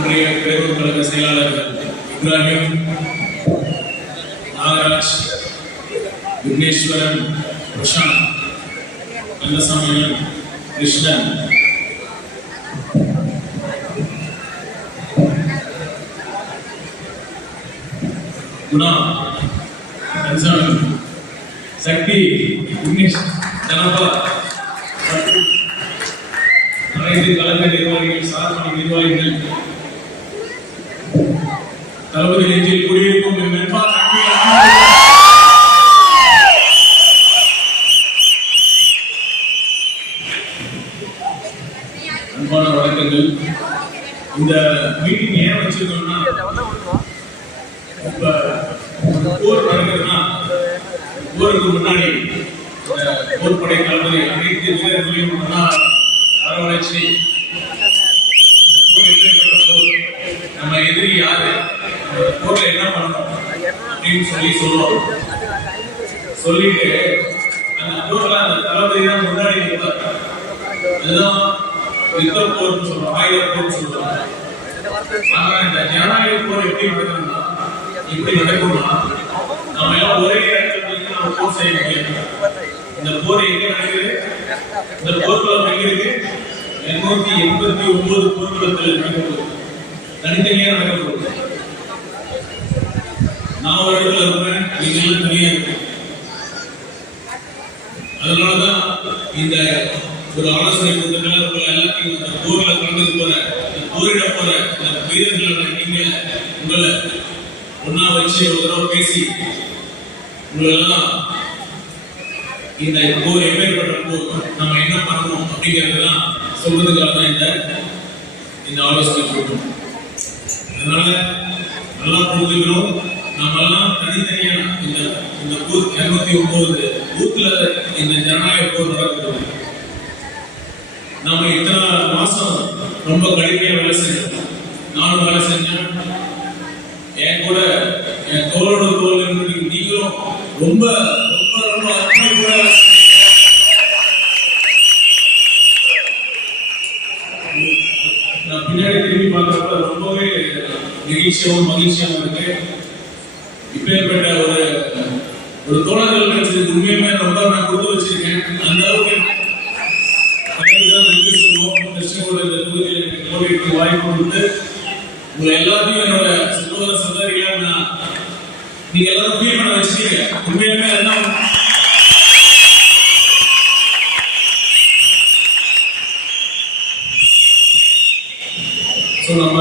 ஒன்றிய பேரூர் கழக செயலாளர்கள் இப்ராஹிம், நாகராஜ், விக்னேஸ்வரன், பிரசாந்த், கந்தசாமியன், கிருஷ்ணன், குணா, சக்தி, விக்னேஷ், ஜனபா, அனைத்து கழக நிர்வாகிகள், சார்பணி நிர்வாகிகள், தளபதி நெஞ்சில் குடியிருக்கும் அன்பான வணக்கங்கள். இந்த மீட்டிங் ஏன் வச்சிருக்கோம்னா, இப்ப போர் நடக்குதுன்னா போருக்கு முன்னாடி போர்படை தளபதி அனைத்து வீரர்களையும் வரவழைச்சு இந்த போர் எப்படிப்பட்ட போர், நம்ம எதிரி யாரு, போர்ல என்ன பண்ணணும் அப்படின்னு சொல்லுவோம். சொல்லிட்டு அந்த போர்ல அந்த தளபதி தான் முன்னாடி இருப்பார். அதுதான் யுத்த போர்னு சொல்லுவோம், ஆயுத போர்னு சொல்லுவாங்க. ஆனா இந்த ஜனநாயக போர் எப்படி நடக்குதுன்னா, இப்படி நடக்கும்னா நம்ம எல்லாம் ஒரே இடத்துல நம்ம போர் செய்ய முடியாது. இந்த போர் எங்க நடக்குது, இந்த போர்க்களம் எங்க இருக்கு, 289 போர்க்களத்தில் நடக்குது, தனித்தனியா நடக்குது. நான் ஒரு இடத்துல இருப்பேன், நீங்க எல்லாம் தனியா இருக்கு. அதனாலதான் இந்த ஒரு ஆலோசனை கூட்டத்தில் உங்களை எல்லாத்தையும் இந்த போர்ல கலந்து போற, இந்த போரிட போற இந்த வீரர்களை நீங்க உங்களை ஒன்னா வச்சு ஒரு தடவை பேசி உங்களெல்லாம் இந்த போர் எப்பேற்பட்ட போர், நம்ம என்ன பண்ணணும் அப்படிங்கிறதுதான் சொல்றதுக்காக தான் இந்த ஆலோசனை கூட்டம். அதனால நல்லா புரிஞ்சுக்கணும், நம்ம எல்லாம் தனித்தனியா இந்த போர் 209 பூத்துல இந்த ஜனநாயக போர் நடக்குது. நாம இத்தனை மாசம் ரொம்ப கடுமையா வேலை செஞ்சோம். நானும் வேலை செஞ்சேன், என் கூட என் தோளோட தோல் நீங்களும் ரொம்ப ரொம்ப ரொம்ப அர்ப்பணிப்போட நான் பின்னாடி திரும்பி பார்க்கறப்ப ரொம்பவே நெகிழ்ச்சியாகவும் மகிழ்ச்சியாகவும் இருக்கு. இப்பேற்பட்ட ஒரு தோழர்கள் கிடைச்சதுக்கு உண்மையுமே ரொம்ப நான் கொடுத்து வச்சிருக்கேன். அந்த அளவுக்கு வாய்ப்பு கொடுத்து உங்களை எல்லாத்தையும் என்னோட சகோதர சகோதரிகளா நீங்க எல்லாரும் ஃபீல் பண்ண வச்சிருக்கீங்க. உண்மையுமே எல்லாம் நம்ம